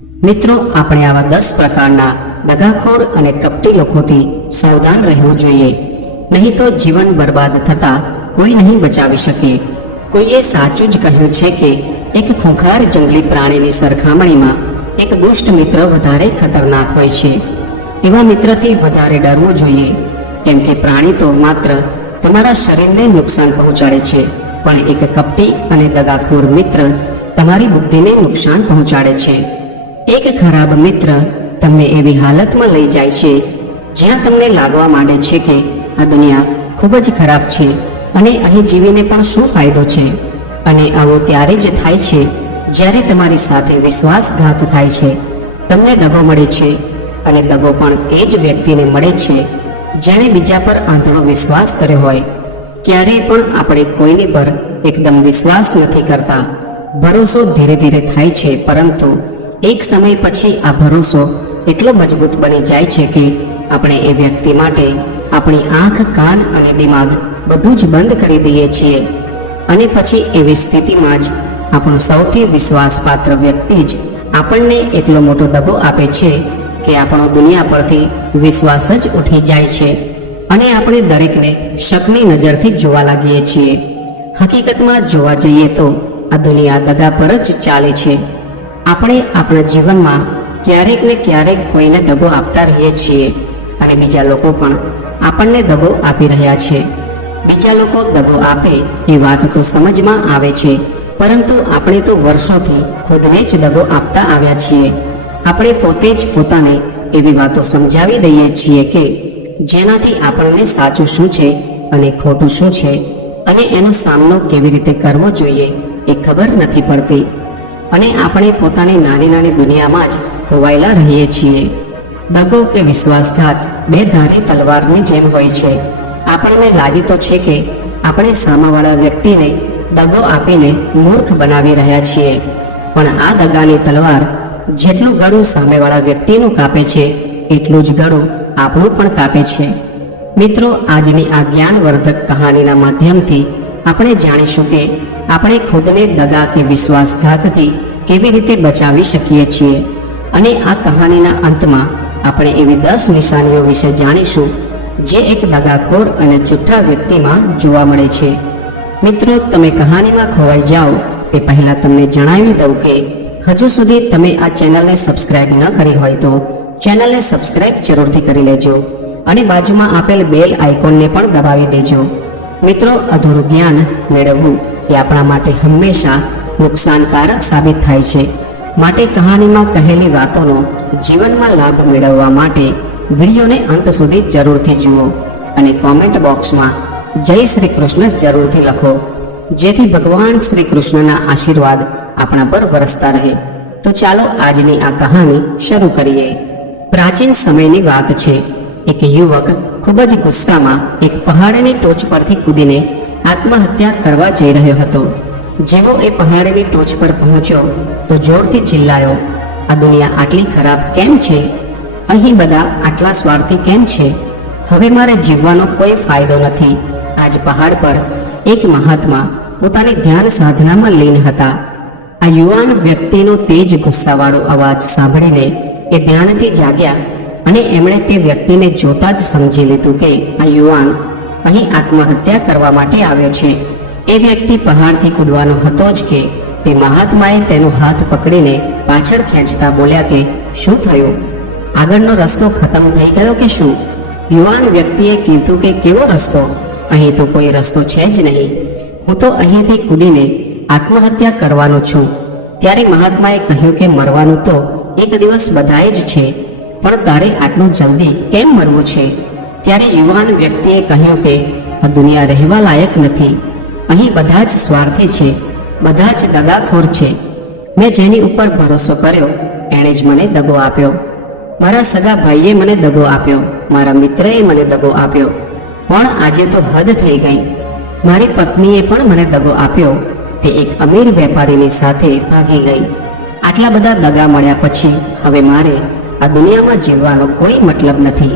મિત્રો, આપણે આવા 10 પ્રકારના દગાખોર અને કપટી લોકોથી સાવધાન રહેવું જોઈએ, નહીં તો જીવન બરબાદ થતા કોઈ નહીં બચાવી શકે. કોઈએ સાચું જ કહ્યું છે કે એક ખૂંખાર જંગલી પ્રાણીની સરખામણીમાં એક દુષ્ટ મિત્ર વધારે ખતરનાક હોય છે. એવા મિત્રથી વધારે ડરવું જોઈએ, કેમ કે પ્રાણી તો માત્ર તમારા શરીરને નુકસાન પહોંચાડે છે, પણ એક કપટી અને દગાખોર મિત્ર તમારી બુદ્ધિને નુકસાન પહોંચાડે છે. એક ખરાબ મિત્ર તમને એવી હાલતમાં લઈ જાય છે જ્યાં તમને લાગવા માંડે છે કે આ દુનિયા ખૂબ જ ખરાબ છે અને અહીં જીવીને પણ શું ફાયદો છે. અને આવો ત્યારે જ થાય છે જ્યારે તમારી સાથે વિશ્વાસઘાત થાય છે, તમને દગો મળે છે. અને દગો પણ એ જ વ્યક્તિને મળે છે જેણે બીજા પર આંધળો વિશ્વાસ કર્યો હોય. ક્યારેય પણ આપણે કોઈની પર એકદમ વિશ્વાસ નથી કરતા. ભરોસો ધીરે ધીરે થાય છે, પરંતુ એક સમય પછી આ ભરોસો એટલો મજબૂત બની જાય છે કે આપણે એ વ્યક્તિ માટે આપણી આંખ, કાન અને દિમાગ બધું જ બંધ કરી દઈએ છીએ. અને પછી એવી સ્થિતિમાં જ આપણું સૌથી વિશ્વાસપાત્ર વ્યક્તિ જ આપણને એટલો મોટો દગો આપે છે કે આપણો દુનિયા પરથી વિશ્વાસ જ ઉઠી જાય છે અને આપણે દરેકને શકની નજરથી જોવા લાગીએ છીએ. હકીકતમાં જોવા જઈએ તો આ દુનિયા દગા પર જ ચાલે છે. આપણે આપણા જીવનમાં ક્યારેક ને ક્યારેક કોઈને દગો આપતા રહીએ છીએ અને બીજા લોકો પણ આપણને દગો આપી રહ્યા છે. બીજા લોકો દગો આપે એ વાત તો સમજમાં આવે છે, પરંતુ આપણે તો વર્ષોથી ખુદને જ દગો આપતા આવ્યા છીએ. આપણે પોતે જ પોતાને એવી વાતો સમજાવી દઈએ છીએ કે જેનાથી આપણને સાચું શું છે અને ખોટું શું છે અને એનો સામનો કેવી રીતે કરવો જોઈએ એ ખબર નથી પડતી. અને આપણે પોતાની નાની નાની દુનિયામાં જ ખોવાયેલા રહીએ છીએ. દગો કે વિશ્વાસઘાત બે ધારી તલવારની જેમ હોય છે. આપણને લાગે તો છે કે આપણે સામેવાળા વ્યક્તિને દગો આપીને મૂર્ખ બનાવી રહ્યા છીએ, પણ આ દગાની તલવાર જેટલું ગળું સામેવાળા વ્યક્તિનું કાપે છે એટલું જ ગળું આપણું પણ કાપે છે. મિત્રો, આજની આ જ્ઞાનવર્ધક કહાનીના માધ્યમથી આપણે જાણીશું કે આપણે ખુદને દગા કે વિશ્વાસઘાતથી કેવી રીતે બચાવી શકીએ છીએ. અને આ કહાનીના અંતમાં આપણે એવી 10 નિશાનીઓ વિશે જાણીશું જે એક દગાખોર અને જુઠ્ઠા વ્યક્તિમાં જોવા મળે છે. મિત્રો, તમે કહાનીમાં ખોવાઈ જાઓ તે પહેલાં તમને જણાવી દઉં કે હજુ સુધી તમે આ ચેનલને સબસ્ક્રાઇબ ન કરી હોય તો ચેનલને સબસ્ક્રાઇબ જરૂરથી કરી લેજો અને બાજુમાં આપેલ બેલ આઇકોનને પણ દબાવી દેજો. મિત્રો, અધૂરું જ્ઞાન મેળવવું એ આપણા માટે હંમેશા નુકસાનકારક સાબિત થાય છે. માટે કહાનીમાં કહેલી વાતોનો જીવનમાં લાભ મેળવવા માટે વિડીયોને અંત સુધી જરૂરથી જુઓ અને કોમેન્ટ બોક્સમાં જય શ્રી કૃષ્ણ જરૂરથી લખો, જેથી ભગવાન શ્રી કૃષ્ણના આશીર્વાદ આપણા પર વરસતા રહે. તો ચાલો આજની આ કહાની શરૂ કરીએ. પ્રાચીન સમયની વાત છે. એક યુવક ખૂબ જ ગુસ્સામાં એક પહાડની ટોચ પરથી કૂદીને આત્મહત્યા કરવા જઈ રહ્યો હતો. જેવો એ પહાડની ટોચ પર પહોંચ્યો તો જોરથી ચિલ્લાયો, આ દુનિયા આટલી ખરાબ કેમ છે? અહીં બધા આટલા સ્વાર્થી કેમ છે? હવે મારે જીવવાનો કોઈ ફાયદો નથી. આજ પહાડ પર એક મહાત્મા પોતાની ધ્યાન સાધનામાં લીન હતા. આ યુવાન વ્યક્તિનો તેજ ગુસ્સાવાળો અવાજ સાંભળીને એ ધ્યાનથી જાગ્યા અને એમણે તે વ્યક્તિને જોતા જ સમજી લીધું કે આ યુવાન અહીં આત્મહત્યા કરવા માટે આવ્યો છે. એ વ્યક્તિ પહાડથી કૂદવાનો હતો જ કે તે મહાત્માએ તેનો હાથ પકડીને પાછળ ખેંચતા બોલ્યા કે શું થયું? આગળનો રસ્તો ખતમ થઈ ગયો કે શું? યુવાન વ્યક્તિએ કીધું કે કેવો રસ્તો? અહીં તો કોઈ રસ્તો છે જ નહીં. હું તો અહીંથી કૂદીને આત્મહત્યા કરવાનો છું. ત્યારે મહાત્માએ કહ્યું કે મરવાનું તો એક દિવસ બધાએ જ છે, પણ તારે આટલું જલ્દી કેમ મરવું છે? ત્યારે યુવાન વ્યક્તિએ કહ્યું કે આ દુનિયા રહેવા લાયક નથી. અહીં બધા જ સ્વાર્થી છે, બધા જ દગાખોર છે. મેં જેની ઉપર ભરોસો કર્યો એણે જ મને દગો આપ્યો. મારા સગા ભાઈએ મને દગો આપ્યો, મારા મિત્રએ મને દગો આપ્યો, પણ આજે તો હદ થઈ ગઈ. મારી પત્નીએ પણ મને દગો આપ્યો. તે એક અમીર વેપારીની સાથે ભાગી ગઈ. આટલા બધા દગા મળ્યા પછી હવે મારે આ દુનિયામાં જીવવાનો કોઈ મતલબ નથી.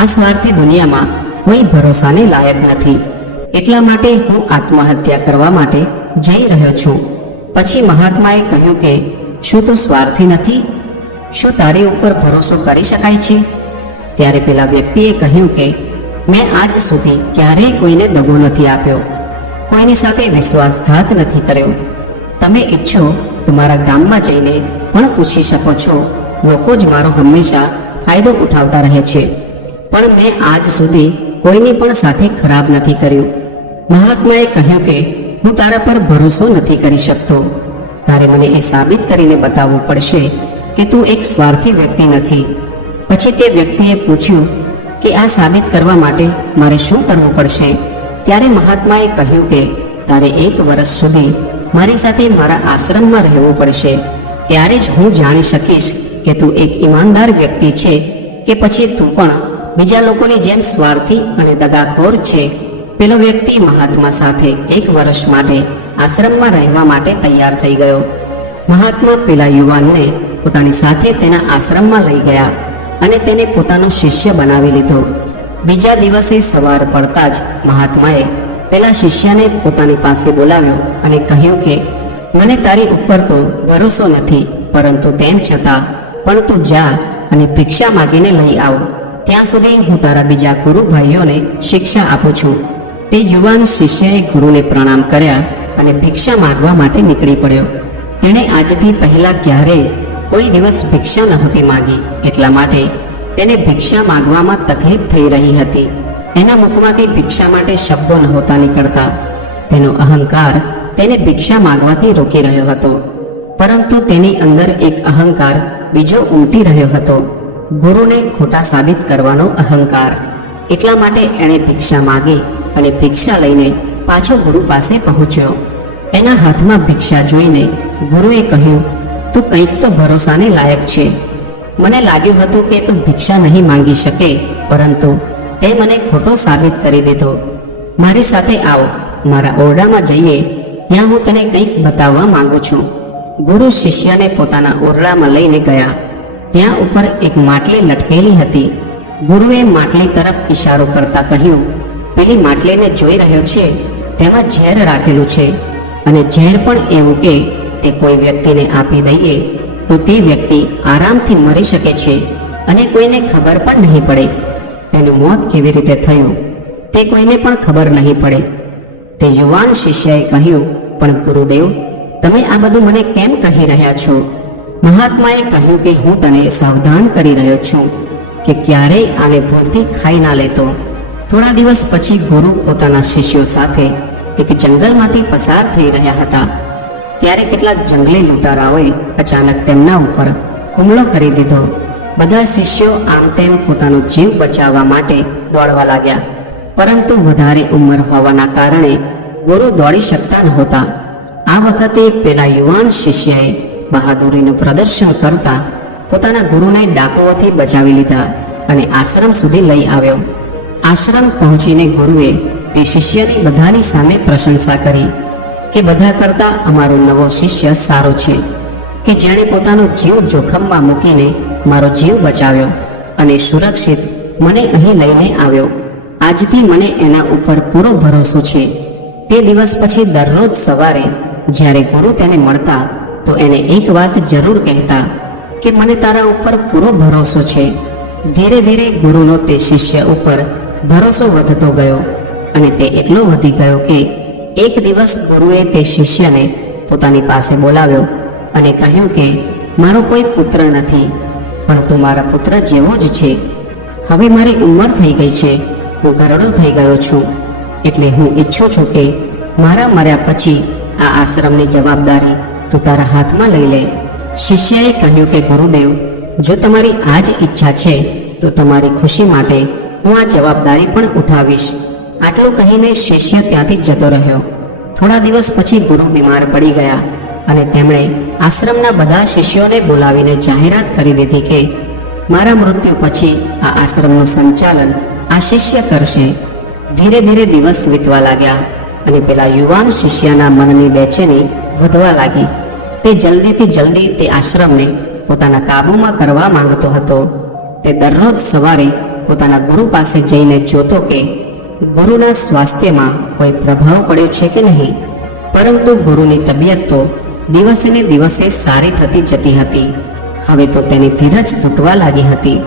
આ સ્વાર્થી દુનિયામાં કોઈ ભરોસાને લાયક નથી. એટલા માટે હું આત્મહત્યા કરવા માટે જઈ રહ્યો છું. પછી મહાત્માએ કહ્યું કે શું તું સ્વાર્થી નથી? શું તારી ઉપર ભરોસો કરી શકાય છે? ત્યારે પેલા વ્યક્તિએ કહ્યું કે મેં આજ સુધી ક્યારેય કોઈને દગો નથી આપ્યો, કોઈની સાથે વિશ્વાસઘાત નથી કર્યો. તમે ઈચ્છો તો મારા ગામમાં જઈને પણ પૂછી શકો છો. લોકો જ મારો હંમેશા ફાયદો ઉઠાવતા રહે છે, પણ મેં આજ સુધી કોઈની પણ સાથે ખરાબ નથી કર્યું. મહાત્માએ કહ્યું કે હું તારા પર ભરોસો નથી કરી શકતો. તારે મને એ સાબિત કરીને બતાવવું પડશે કે તું એક સ્વાર્થી વ્યક્તિ નથી. પછી તે વ્યક્તિએ પૂછ્યું કે આ સાબિત કરવા માટે મારે શું કરવું પડશે? ત્યારે મહાત્માએ કહ્યું કે તારે 1 વર્ષ સુધી મારી સાથે મારા આશ્રમમાં રહેવું પડશે. ત્યારે જ હું જાણી શકીશ કે તું એક ઈમાનદાર વ્યક્તિ છે કે પછી તું પણ બીજા લોકોની જેમ સ્વાર્થી અને દગાખોર છે. પેલો વ્યક્તિ મહાત્મા સાથે 1 વર્ષ માટે આશ્રમમાં રહેવા માટે તૈયાર થઈ ગયો. મહાત્મા પેલા યુવાનને પોતાની સાથે તેના આશ્રમમાં લઈ ગયા અને તેને પોતાનો શિષ્ય બનાવી લીધો. બીજા દિવસે સવાર પડતા જ મહાત્માએ પેલા શિષ્યને પોતાની પાસે બોલાવ્યો અને કહ્યું કે મને તારી ઉપર તો ભરોસો નથી, પરંતુ તેમ છતાં પણ તું જા અને ભિક્ષા માગીને લઈ આવ. ત્યાં સુધી હું તારા બીજા ગુરુ ભાઈઓને શિક્ષા આપું છું. તે યુવાન શિષ્યએ ગુરુને પ્રણામ કર્યા અને ભિક્ષા માંગવા માટે નીકળી પડ્યો. તેણે આજથી પહેલા ક્યારેય કોઈ દિવસ ભિક્ષા નહોતી માંગી, એટલા માટે તેને ભિક્ષા માંગવામાં તકલીફ થઈ રહી હતી. એના મુખમાંથી ભિક્ષા માટે શબ્દો નહોતા નીકળતા. તેનો અહંકાર તેને ભિક્ષા માંગવાથી રોકી રહ્યો હતો, પરંતુ તેની અંદર એક અહંકાર બીજો ઉમટી રહ્યો હતો, ગુરુને ખોટા સાબિત કરવાનો અહંકાર. એટલા માટે એણે ભિક્ષા માંગી અને ભિક્ષા લઈને પાછો ગુરુ પાસે પહોંચ્યો. એના હાથમાં ભિક્ષા જોઈને ગુરુએ કહ્યું, તું કંઈક તો ભરોસાને લાયક છે. મને લાગ્યું હતું કે તું ભિક્ષા નહીં માંગી શકે, પરંતુ તે મને ખોટો સાબિત કરી દીધો. મારી સાથે આવ, મારા ઓરડામાં જઈએ, ત્યાં હું તને કંઈક બતાવવા માંગુ છું. ગુરુ શિષ્યને પોતાના ઓરડામાં લઈને ગયા. ત્યાં ઉપર એક માટલી લટકેલી હતી. ગુરુએ માટલી તરફ ઈશારો કરતા કહ્યું, પેલી માટલીને જોઈ રહ્યો છે, તેમાં ઝેર રાખેલું છે, અને ઝેર પણ એવું કે તે કોઈ વ્યક્તિને આપી દઈએ તો તે વ્યક્તિ આરામથી મરી શકે છે અને કોઈને ખબર પણ નહીં પડે. તેનું મોત કેવી રીતે થયું તે કોઈને પણ ખબર નહીં પડે. તે યુવાન શિષ્યએ કહ્યું, પણ ગુરુદેવ, તમે આ બધું મને કેમ કહી રહ્યા છો? મહાત્માએ કહ્યું કે હું તને સાવધાન કરી રહ્યો છું કે ક્યારેય આને ભૂલથી ખાઈ ના લેતો. થોડા દિવસ પછી ગુરુ પોતાના શિષ્યો સાથે એક જંગલમાંથી પસાર થઈ રહ્યા હતા. ત્યારે કેટલાક જંગલી લૂંટારાઓએ અચાનક તેમના ઉપર હુમલો કરી દીધો. બધા શિષ્યો આમ તેમ પોતાનો જીવ બચાવવા માટે દોડવા લાગ્યા, પરંતુ વધારે ઉંમર હોવાના કારણે ગુરુ દોડી શકતા નહોતા. આ વખતે પેલા યુવાન શિષ્યએ બહાદુરીનું પ્રદર્શન કરતા પોતાના ગુરુને ડાકુઓથી બચાવી લીધા અને આશ્રમ સુધી લઈ આવ્યો. આશ્રમ પહોંચીને ગુરુએ તે શિષ્યની બધાની સામે પ્રશંસા કરી કે બધા કરતાં અમારો નવો શિષ્ય સારો છે, કે જેણે પોતાનો જીવ જોખમમાં મૂકીને મારો જીવ બચાવ્યો અને સુરક્ષિત મને અહીં લઈને આવ્યો. આજથી મને એના ઉપર પૂરો ભરોસો છે. તે દિવસ પછી દરરોજ સવારે જ્યારે ગુરુ તેને મળતા તો એને એક વાત જરૂર કહેતા કે મને તારા ઉપર પૂરો ભરોસો છે. ધીરે ધીરે ગુરુનો તે શિષ્ય ઉપર ભરોસો વધતો ગયો અને તે એટલો વધી ગયો કે એક દિવસ ગુરુએ તે શિષ્યને પોતાની પાસે બોલાવ્યો અને કહ્યું કે મારો કોઈ પુત્ર નથી, પણ તું મારા પુત્ર જેવો જ છે. હવે મારી ઉંમર થઈ ગઈ છે, હું ઘરડો થઈ ગયો છું, એટલે હું ઈચ્છું છું કે મારા મર્યા પછી આ આશ્રમની જવાબદારી તું તારા હાથમાં લઈ લે. શિષ્યએ કહ્યું કે ગુરુદેવ, જો તમારી આ જ ઈચ્છા છે તો તમારી ખુશી માટે હું આ જવાબદારી પણ ઉઠાવીશ. આટલું કહીને શિષ્ય ત્યાંથી જતો રહ્યો. થોડા દિવસ પછી ગુરુ બીમાર પડી ગયા અને તેમણે આશ્રમના બધા શિષ્યોને બોલાવીને જાહેરાત કરી દીધી કે મારા મૃત્યુ પછી આ આશ્રમનું સંચાલન આ શિષ્ય કરશે. ધીરે ધીરે દિવસ વીતવા લાગ્યા અને પેલા યુવાન શિષ્યના મનની બેચેની વધવા લાગી. તે જલ્દીથી જલ્દી તે આશ્રમને પોતાના કાબૂમાં કરવા માંગતો હતો. તે દરરોજ સવારે પોતાના ગુરુ પાસે જઈને જોતો કે ગુરુના સ્વાસ્થ્યમાં કોઈ પ્રભાવ પડ્યો છે કે નહીં, પરંતુ ગુરુની તબિયત તો દિવસે ને દિવસે સારી થતી જતી હતી. હવે તો તેની ધીરજ તૂટવા લાગી હતી.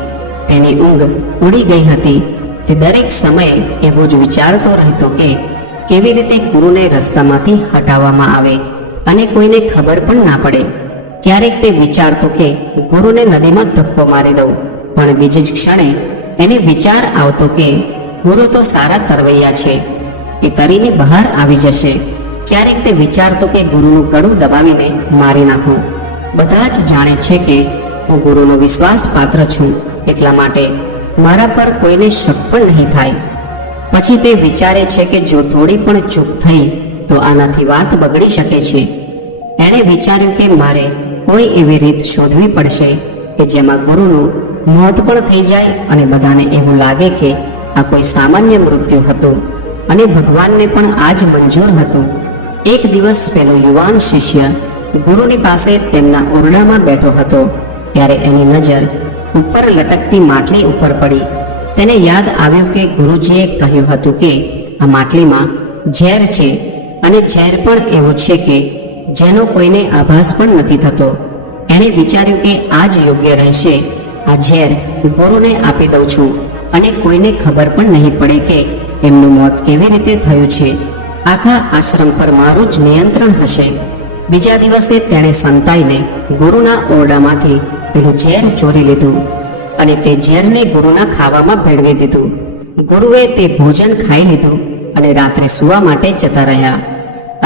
તેની ઊંઘ ઉડી ગઈ હતી. તે દરેક સમયે એવો જ વિચારતો રહેતો કે કેવી રીતે ગુરુને રસ્તામાંથી હટાવવામાં આવે અને કોઈને ખબર પણ ના પડે. ક્યારેક તે વિચારતો કે ગુરુને નદીમાં ધક્કો મારી દઉં, પણ બીજી જ ક્ષણે એને વિચાર આવતો કે ગુરુ તો સારા તરવૈયા છે, એ તરીને બહાર આવી જશે. ક્યારેક તે વિચારતો કે ગુરુનું ગળું દબાવીને મારી નાખું. બધા જ જાણે છે કે હું ગુરુનો વિશ્વાસ પાત્ર છું, એટલા માટે મારા પર કોઈને શક પણ નહીં થાય. પછી તે વિચારે છે કે જો થોડી પણ ચૂક થઈ તો આનાથી વાત બગડી શકે છે. એણે વિચાર્યું કે મારે કોઈ એવી રીત શોધવી પડશે કે જેમાં ગુરુનું મોત પણ થઈ જાય અને બધાને એવું લાગે કે આ કોઈ સામાન્ય મૃત્યુ હતું અને ભગવાનને પણ આ જ મંજૂર હતું. એક દિવસ પેલો યુવાન શિષ્ય ગુરુની પાસે તેમના ઓરડામાં બેઠો હતો. ત્યારે એની નજર ઉપર લટકતી માટલી ઉપર પડી. તેને યાદ આવ્યું કે ગુરુજીએ કહ્યું હતું કે આ માટલીમાં ઝેર છે અને ઝેર પણ એવું છે કે જેનો કોઈને આભાસ પણ નથી થતો. એણે વિચાર્યું કે આ જ યોગ્ય રહેશે. આ ઝેર ગુરુને આપી દઉં છું અને કોઈને ખબર પણ નહીં પડે કે એમનું મોત કેવી રીતે થયું છે. આખા આશ્રમ પર મારું જ નિયંત્રણ હશે. બીજા દિવસે તેણે સંતાઈને ગુરુના ઓરડામાંથી પેલું ઝેર ચોરી લીધું અને તે ઝેરને ગુરુના ખાવામાં ભેળવી દીધું. ગુરુએ તે ભોજન ખાઈ લીધું અને રાત્રે સૂવા માટે જતા રહ્યા.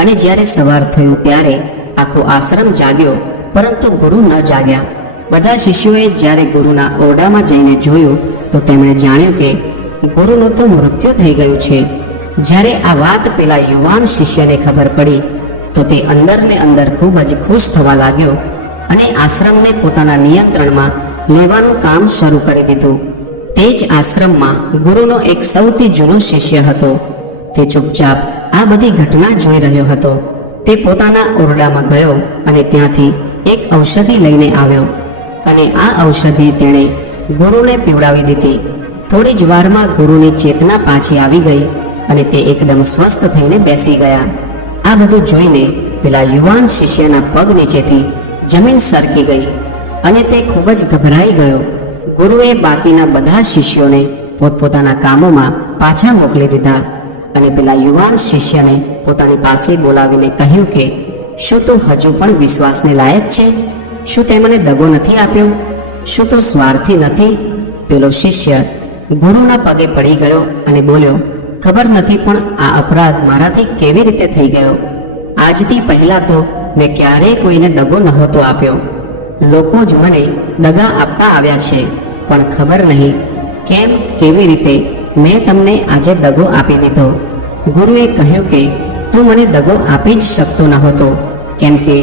અને જ્યારે સવાર થયું ત્યારે આખો આશ્રમ જાગ્યો, પરંતુ ગુરુ ન જાગ્યા. બધા શિષ્યોએ જ્યારે ગુરુના ઓરડામાં જઈને જોયું તો તેમણે જાણ્યું કે ગુરુનું તો મૃત્યુ થઈ ગયું છે. જ્યારે આ વાત પેલા યુવાન શિષ્યને ખબર પડી તો તે અંદરને અંદર ખૂબ જ ખુશ થવા લાગ્યો અને આશ્રમને પોતાના નિયંત્રણમાં લેવાનું કામ શરૂ કરી દીધું. તે જ આશ્રમમાં ગુરુનો એક સૌથી જૂનો શિષ્ય હતો. તે ચૂપચાપ આ બધી ઘટના જોઈ રહ્યો હતો. તે પોતાના ઓરડામાં ગયો અને ત્યાંથી એક ઔષધિ લઈને આવ્યો અને આ ઔષધિ તેણે ગુરુને પીવડાવી દીધી. થોડી જ વારમાં ગુરુની ચેતના પાછી આવી ગઈ અને તે એકદમ સ્વસ્થ થઈને બેસી ગયા. આ બધું જોઈને પેલા યુવાન શિષ્યના પગ નીચેથી જમીન સરકી ગઈ અને તે ખૂબ જ ગભરાઈ ગયો. ગુરુએ બાકીના બધા શિષ્યોને પોતપોતાના કામોમાં પાછા મોકલી દીધા અને પેલા યુવાન શિષ્યને પોતાની પાસે બોલાવીને કહ્યું કે શું તું હજુ પણ વિશ્વાસને લાયક છે? શું તે મને દગો નથી આપ્યો? શું તું સ્વાર્થી નથી? પેલો શિષ્ય ગુરુના પગે પડી ગયો અને બોલ્યો, ખબર નથી પણ આ અપરાધ મારાથી કેવી રીતે થઈ ગયો. આજથી પહેલા તો મેં ક્યારેય કોઈને દગો નહોતો આપ્યો. લોકો જ મને દગા આપતા આવ્યા છે, પણ ખબર નહીં કેમ કેવી રીતે મેં તમને આજે દગો આપી દીધો. ગુરુએ કહ્યું કે તું મને દગો આપી જ શકતો નહોતો, કેમ કે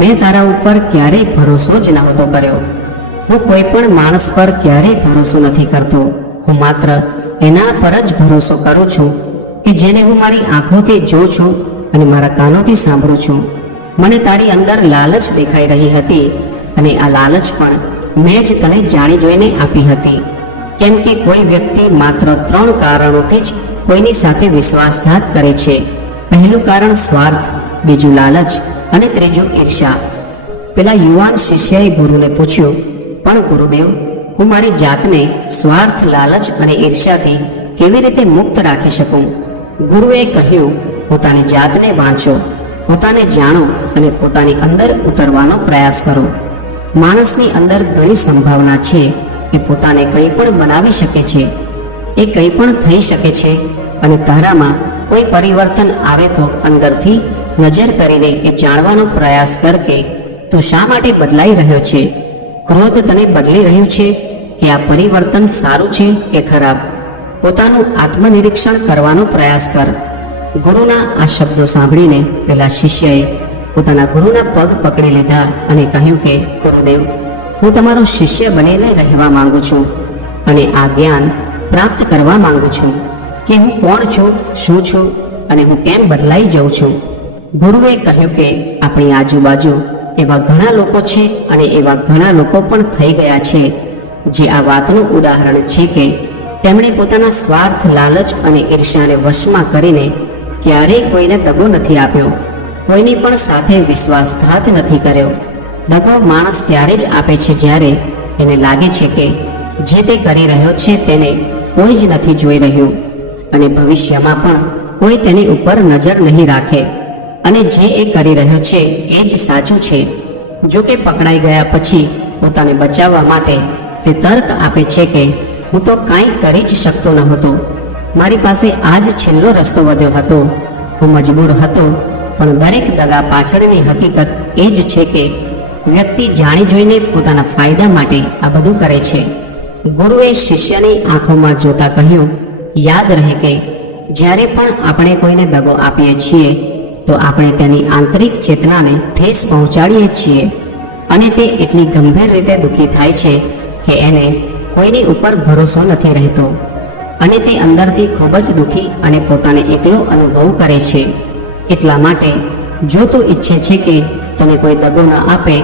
મેં તારા ઉપર ક્યારેય ભરોસો જ નહોતો કર્યો. હું કોઈ પણ માણસ પર ક્યારેય ભરોસો નથી કરતો. હું માત્ર એના પર જ ભરોસો કરું છું કે જેને હું મારી આંખોથી જોઉં છું અને મારા કાનોથી સાંભળું છું. મને તારી અંદર લાલચ દેખાઈ રહી હતી અને આ લાલચ પણ મેં જ તને જાણી જોઈને આપી હતી. કેમ કે કોઈ વ્યક્તિ માત્ર 3 કારણોથી જ કોઈની સાથે વિશ્વાસઘાત કરે છે. પહેલું કારણ સ્વાર્થ, બીજું લાલચ અને ત્રીજું ઈર્ષ્યા. પેલા યુવાન શિષ્યએ ગુરુને પૂછ્યું, પણ ગુરુદેવ, હું મારી જાતને સ્વાર્થ, લાલચ અને ઈર્ષ્યાથી કેવી રીતે મુક્ત રાખી શકું? ગુરુએ કહ્યું, પોતાની જાતને વાંચો, પોતાને જાણો અને પોતાની અંદર ઉતરવાનો પ્રયાસ કરો. માણસની અંદર ઘણી સંભાવના છે. એ પોતાને કંઈ પણ બનાવી શકે છે, એ કંઈ પણ થઈ શકે છે. અને તારામાં કોઈ પરિવર્તન આવે તો અંદરથી નજર કરીને એ જાણવાનો પ્રયાસ કર કે તું શા માટે બદલાઈ રહ્યો છે. ક્રોધ તને બદલી રહ્યું છે કે આ પરિવર્તન સારું છે કે ખરાબ? પોતાનું આત્મનિરીક્ષણ કરવાનો પ્રયાસ કર. ગુરુના આ શબ્દો સાંભળીને પેલા શિષ્યએ પોતાના ગુરુના પગ પકડી લીધા અને કહ્યું કે ગુરુદેવ, હું તમારો શિષ્ય બનીને રહેવા માંગુ છું અને આ જ્ઞાન પ્રાપ્ત કરવા માંગુ છું કે હું કોણ છું, શું છું અને હું કેમ બદલાઈ જાઉં છું. ગુરુએ કહ્યું કે આપણી આજુબાજુ એવા ઘણા લોકો છે અને એવા ઘણા લોકો પણ થઈ ગયા છે જે આ વાતનું ઉદાહરણ છે કે તેમણે પોતાના સ્વાર્થ, લાલચ અને ઈર્ષ્યાને વશમાં કરીને ક્યારેય કોઈને દગો નથી આપ્યો, કોઈની પણ સાથે વિશ્વાસઘાત નથી કર્યો. દગો માણસ ત્યારે જ આપે છે જ્યારે એને લાગે છે કે જે તે કરી રહ્યો છે તેને કોઈ જ નથી જોઈ રહ્યું અને ભવિષ્યમાં પણ કોઈ તેની ઉપર નજર નહીં રાખે અને જે એ કરી રહ્યો છે એ જ સાચું છે. જો કે પકડાઈ ગયા પછી પોતાને બચાવવા માટે તે તર્ક આપે છે કે હું તો કાંઈ કરી જ શકતો ન હતો, મારી પાસે આ જ છેલ્લો રસ્તો વધ્યો હતો, હું મજબૂર હતો. પણ દરેક દગા પાછળની હકીકત એ જ છે કે વ્યક્તિ જાણી જોઈને પોતાના ફાયદા માટે આ બધું કરે છે. ગુરુએ શિષ્યની આંખોમાં જોતા કહ્યું, યાદ રહે કે જ્યારે પણ આપણે કોઈને દગો આપીએ છીએ તો આપણે તેની આંતરિક ચેતનાને ઠેસ પહોંચાડીએ છીએ અને તે એટલી ગંભીર રીતે દુઃખી થાય છે કે એને કોઈની ઉપર ભરોસો નથી રહેતો અને તે અંદરથી ખૂબ જ દુઃખી અને પોતાને એકલો અનુભવ કરે છે. એટલા માટે જો તું ઈચ્છે છે કે તને કોઈ દગો ન આપે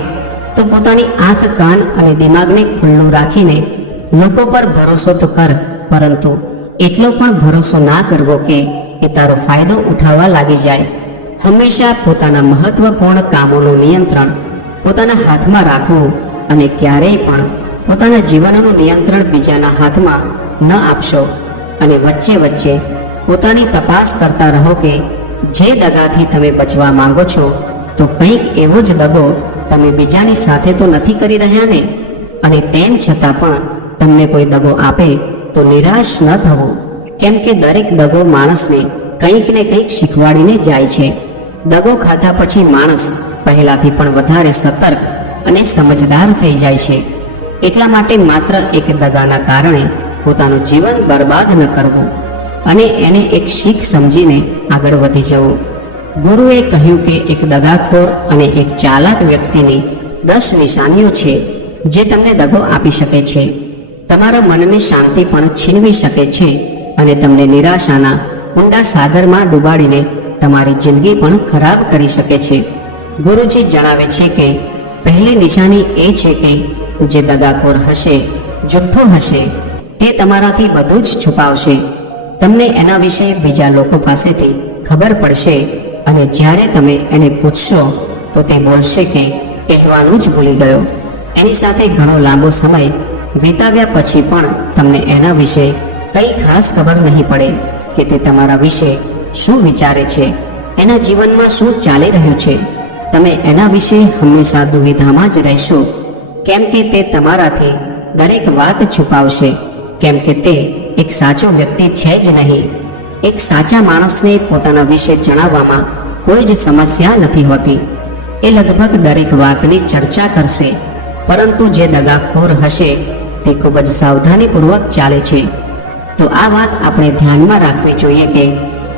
તો પોતાની આંખ, કાન અને દિમાગને ખુલ્લું રાખીને લોકો પર ભરોસો તો કર, પરંતુ એટલો પણ ભરોસો ના કરવો કે એ તારો ફાયદો ઉઠાવવા લાગી જાય. હંમેશા પોતાના મહત્વપૂર્ણ કામોનું નિયંત્રણ પોતાના હાથમાં રાખવું અને ક્યારેય પણ પોતાના જીવનનું નિયંત્રણ બીજાના હાથમાં ન આપશો. અને વચ્ચે વચ્ચે પોતાની તપાસ કરતા રહો કે જે દગાથી તમે બચવા માંગો છો તો કંઈક એવો જ દગો તમે બીજાની સાથે તો નથી કરી રહ્યા ને? અને તેમ છતાં પણ તમને કોઈ દગો આપે તો નિરાશ ન થવું, કેમ કે દરેક દગો માણસને કંઈક ને કંઈક શીખવાડીને જાય છે. દગો ખાધા પછી માણસ પહેલાથી પણ વધારે સતર્ક અને સમજદાર થઈ જાય છે. એટલા માટે માત્ર એક દગાના કારણે પોતાનું જીવન બરબાદ ન કરવું અને એને એક શીખ સમજીને આગળ વધી જવું. ગુરુએ કહ્યું કે એક દગાખોર અને એક ચાલાક વ્યક્તિની 10 નિશાનીઓ છે જે તમને દગો આપી શકે છે, તમારા મનની શાંતિ પણ છીનવી શકે છે અને તમને નિરાશાના ઊંડા સાગરમાં ડૂબાડીને તમારી જિંદગી પણ ખરાબ કરી શકે છે. ગુરુજી જણાવે છે કે પહેલી નિશાની એ છે કે જે દગાખોર હશે, જુઠ્ઠો હશે, તે તમારાથી બધું જ છુપાવશે. તમને એના વિશે બીજા લોકો પાસેથી ખબર પડશે અને જ્યારે તમે એને પૂછશો તો તે બોલશે કે કહેવાનું જ ભૂલી ગયો. એની સાથે ઘણો લાંબો સમય વિતાવ્યા પછી પણ તમને એના વિશે કંઈ ખાસ ખબર નહીં પડે કે તે તમારા વિશે શું વિચારે છે, એના જીવનમાં શું ચાલી રહ્યું છે. તમે એના વિશે હંમેશા દુવિધામાં જ રહેશો, કેમ કે તે તમારાથી દરેક વાત છુપાવશે, કેમ કે તે એક સાચો વ્યક્તિ છે જ નહીં. એક સાચા માણસને પોતાના વિશે જણાવવામાં કોઈ જ સમસ્યા નથી હોતી. એ લગભગ દરેક વાતની ચર્ચા કરશે, પરંતુ જે દગાખોર હશે તે ખૂબ જ સાવધાનીપૂર્વક ચાલે છે. તો આ વાત આપણે ધ્યાનમાં રાખવી જોઈએ કે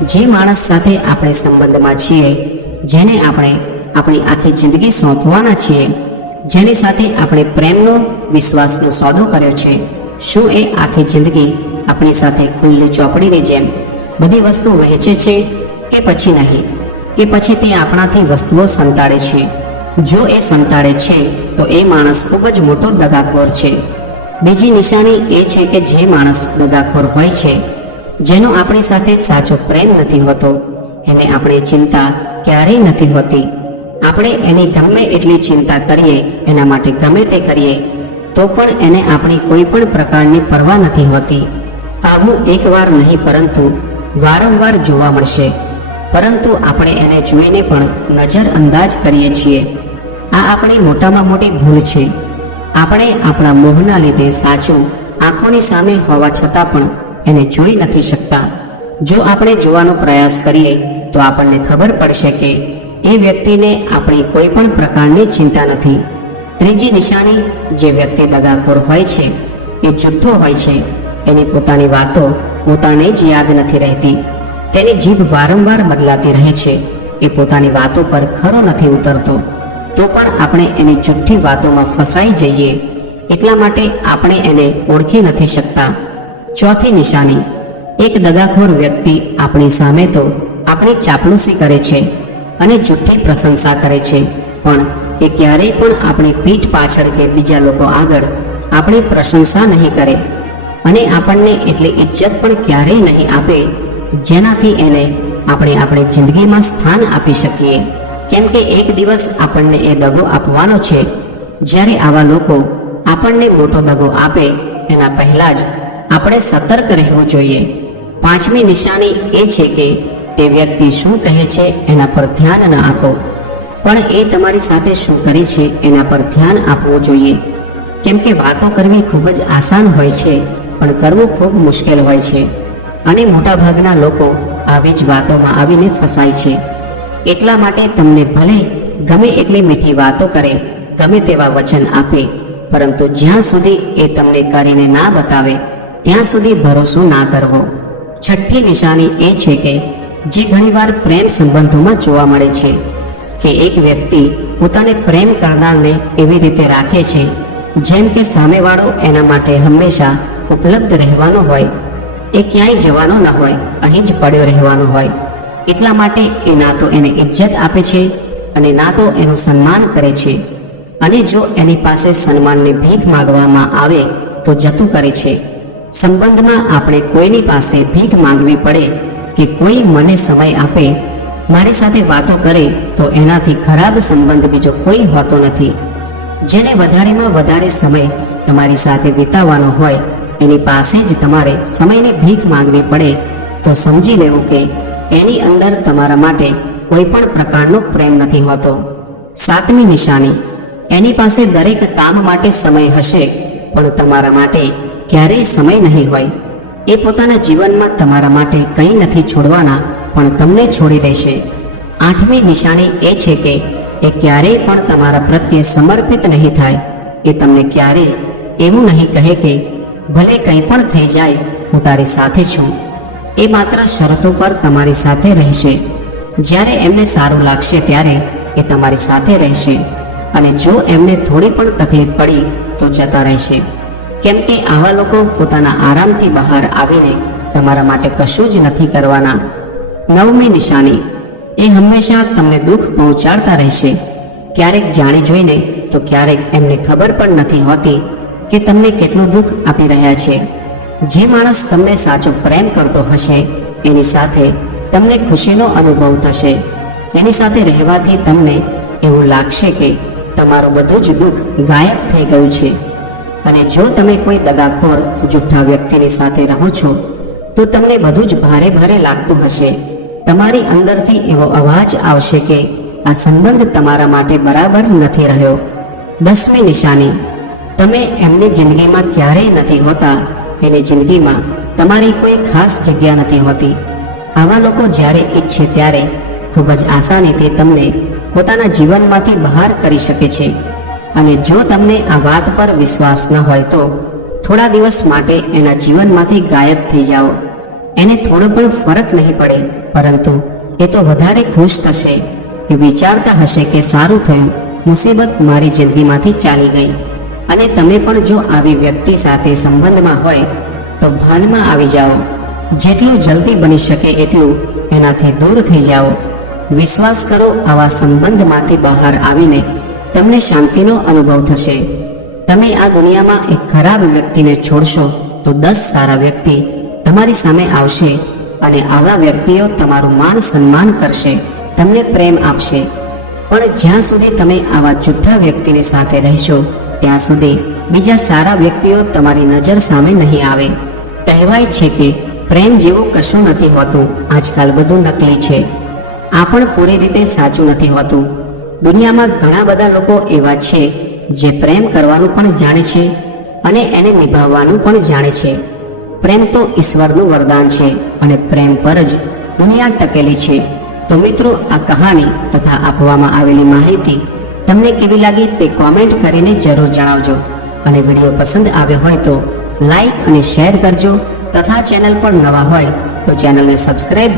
જે માણસ સાથે આપણે સંબંધમાં છીએ, જેને આપણે આપણી આખી જિંદગી સોંપવાના છીએ, જેની સાથે આપણે પ્રેમનો, વિશ્વાસનો સોદો કર્યો છે, શું એ આખી જિંદગી આપણી સાથે ખુલ્લી ચોપડીની જેમ બધી વસ્તુ વહેંચે છે કે પછી નહીં? કે પછી તે આપણાથી વસ્તુઓ સંતાડે છે? જો એ સંતાડે છે તો એ માણસ ખૂબ જ મોટો દગાખોર છે. બીજી નિશાની એ છે કે જે માણસ દગાખોર હોય છે, જેનો આપણી સાથે સાચો પ્રેમ નથી હોતો, એને આપણે ચિંતા ક્યારેય નથી હોતી. આપણે એની ગમે એટલી ચિંતા કરીએ, એના માટે ગમે તે કરીએ, તો પણ એને આપણી કોઈ પણ પ્રકારની પરવા નથી હોતી. આવું એકવાર નહીં પરંતુ વારંવાર જોવા મળશે, પરંતુ આપણે એને જોઈને પણ નજરઅંદાજ કરીએ છીએ. આ આપણી મોટામાં મોટી ભૂલ છે. આપણે આપણા મોહના લીધે સાચું આંખોની સામે હોવા છતાં પણ એને જોઈ નથી શકતા. જો આપણે જોવાનો પ્રયાસ કરીએ તો આપણને ખબર પડશે કે એ વ્યક્તિને આપણી કોઈ પણ પ્રકારની ચિંતા નથી. ત્રીજી નિશાની, જે વ્યક્તિ દગાખોર હોય છે એ જુઠ્ઠો હોય છે. એની પોતાની વાતો પોતાને જ યાદ નથી રહેતી. તેની જીભ વારંવાર બદલાતી રહે છે. એ પોતાની વાતો પર ખરો નથી ઉતરતો, તો પણ આપણે એની જુઠ્ઠી વાતોમાં ફસાઈ જઈએ. એટલા માટે આપણે એને ઓળખી નથી શકતા. ચોથી નિશાની, એક દગાખોર વ્યક્તિ આપણી સામે તો આપણી ચાપલૂસી કરે છે અને જુઠ્ઠી પ્રશંસા કરે છે, પણ એ ક્યારેય પણ આપણી પીઠ પાછળ કે બીજા લોકો આગળ આપણી પ્રશંસા નહીં કરે અને આપણને એટલી ઇજ્જત પણ ક્યારેય નહીં આપે જેનાથી એને આપણે આપણી જિંદગીમાં સ્થાન આપી શકીએ. કેમ કે એક દિવસ આપણને એ દગો આપવાનો છે. જ્યારે આવા લોકો આપણને મોટો દગો આપે એના પહેલા જ આપણે સતર્ક રહેવું જોઈએ. પાંચમી નિશાની એ છે કે તે વ્યક્તિ શું કહે છે એના પર ધ્યાન ન આપો, પણ એ તમારી સાથે શું કરે છે એના પર ધ્યાન આપવું જોઈએ. કેમ કે વાતો કરવી ખૂબ જ આસાન હોય છે, પણ કરવું ખૂબ મુશ્કેલ હોય છે. અને મોટાભાગના લોકો આવી જ વાતોમાં આવીને ફસાય છે. એટલા માટે તમને ભલે ગમે એટલી મીઠી વાતો કરે, ગમે તેવા વચન આપે, પરંતુ જ્યાં સુધી એ તમને કરીને ના બતાવે ત્યાં સુધી ભરોસો ના કરવો. છઠ્ઠી નિશાની એ છે કે જે ઘણીવાર પ્રેમ સંબંધોમાં જોવા મળે છે કે એક વ્યક્તિ પોતાને પ્રેમ કરનારને એવી રીતે રાખે છે જેમ કે સામેવાળો એના માટે હંમેશા ઉપલબ્ધ રહેવાનો હોય, એ ક્યાંય જવાનો ન હોય, અહીં જ પડ્યો રહેવાનો હોય. એટલા માટે એ ના તો એને ઇજ્જત આપે છે અને ના તો એનું સન્માન કરે છે. અને જો એની પાસે સન્માનની ભીખ માંગવામાં આવે તો જતું કરે છે. સંબંધમાં આપણે કોઈની પાસે ભીખ માંગવી પડે કે કોઈ મને સમય આપે, મારી સાથે વાતો કરે, તો એનાથી ખરાબ સંબંધ બીજો કોઈ હોતો નથી. જેને વધારેમાં વધારે સમય તમારી સાથે વિતાવવાનો હોય એની પાસે જ તમારે સમયની ભીખ માંગવી પડે તો સમજી લેવું કે એની અંદર તમારા માટે કોઈ પણ પ્રકારનો પ્રેમ નથી હોતો. સાતમી નિશાની, એની પાસે દરેક કામ માટે સમય હશે પણ તમારા માટે ક્યારેય સમય નહીં હોય. એ પોતાના જીવનમાં તમારા માટે કંઈ નથી છોડવાના, પણ તમને છોડી દેશે. આઠમી નિશાની એ છે કે એ ક્યારેય પણ તમારા પ્રત્યે સમર્પિત નહીં થાય. એ તમને ક્યારેય એવું નહીં કહે કે ભલે કંઈ પણ થઈ જાય હું તારી સાથે છું. એ માત્ર શરતો પર તમારી સાથે રહેશે. જ્યારે એમને સારું લાગશે ત્યારે એ તમારી સાથે રહેશે, અને જો એમને થોડી પણ તકલીફ પડી તો જતા રહેશે. કેમ કે આવા લોકો પોતાના આરામથી બહાર આવીને તમારા માટે કશું જ નથી કરવાના. નવમી નિશાની, એ હંમેશા તમને દુઃખ પહોંચાડતા રહેશે. ક્યારેક જાણી જોઈને તો ક્યારેક એમને ખબર પણ નથી હોતી કે તમને કેટલું દુઃખ આપી રહ્યા છે. જે માણસ તમને સાચો પ્રેમ કરતો હશે એની સાથે તમને ખુશીનો અનુભવ થશે. એની સાથે રહેવાથી તમને એવું લાગશે કે તમારું બધું જ દુઃખ ગાયબ થઈ ગયું છે. અને જો તમે કોઈ દગાખોર જુઠ્ઠા વ્યક્તિની સાથે રહો છો તો તમને બધું જ ભારે ભારે લાગતું હશે. તમારી અંદરથી એવો અવાજ આવશે કે આ સંબંધ તમારા માટે બરાબર નથી રહ્યો. 10મી નિશાની, તમે એમની જિંદગીમાં ક્યારેય નથી હોતા, એની જિંદગીમાં તમારી કોઈ ખાસ જગ્યા નથી હોતી. આવા લોકો જ્યારે ઈચ્છે ત્યારે ખૂબ જ આસાનીથી તમને પોતાના જીવનમાંથી બહાર કરી શકે છે. અને જો તમને આ વાત પર વિશ્વાસ ન હોય તો થોડા દિવસ માટે એના જીવનમાંથી ગાયબ થઈ જાઓ. એને થોડો પણ ફરક નહીં પડે, પરંતુ એ તો વધારે ખુશ થશે. એ વિચારતા હશે કે સારું થયું, મુસીબત મારી જિંદગીમાંથી ચાલી ગઈ. અને તમે પણ જો આવી વ્યક્તિ સાથે સંબંધમાં હોય તો ભાનમાં આવી જાઓ. જેટલું જલ્દી બની શકે એટલું એનાથી દૂર થઈ જાઓ. વિશ્વાસ કરો, આવા સંબંધમાંથી બહાર આવીને તમને શાંતિનો અનુભવ થશે. તમે આ દુનિયામાં એક ખરાબ વ્યક્તિને છોડશો તો 10 સારા વ્યક્તિ તમારી સામે આવશે, અને આવા વ્યક્તિઓ તમારું માન સન્માન કરશે, તમને પ્રેમ આપશે. પણ જ્યાં સુધી તમે આવા જુઠ્ઠા વ્યક્તિની સાથે રહેશો ત્યાં સુધી બીજા સારા વ્યક્તિઓ તમારી નજર સામે નહીં આવે. કહેવાય છે કે પ્રેમ જેવું કશું નથી હોતું, આજકાલ બધું નકલી છે. આ પણ પૂરી રીતે સાચું નથી હોતું. દુનિયામાં ઘણા બધા લોકો એવા છે જે પ્રેમ કરવાનું પણ જાણે છે અને એને નિભાવવાનું પણ જાણે છે. પ્રેમ તો ઈશ્વરનું વરદાન છે અને પ્રેમ પર જ દુનિયા ટકેલી છે. તો મિત્રો, આ કહાની તથા આપવામાં આવેલી માહિતી તમને કેવી લાગી તે કોમેન્ટ કરીને જરૂર જણાવજો. અને વિડીયો પસંદ આવ્યો હોય તો લાઈક અને શેર કરજો, તથા ચેનલ પર નવા હોય તો ચેનલને સબસ્ક્રાઈબ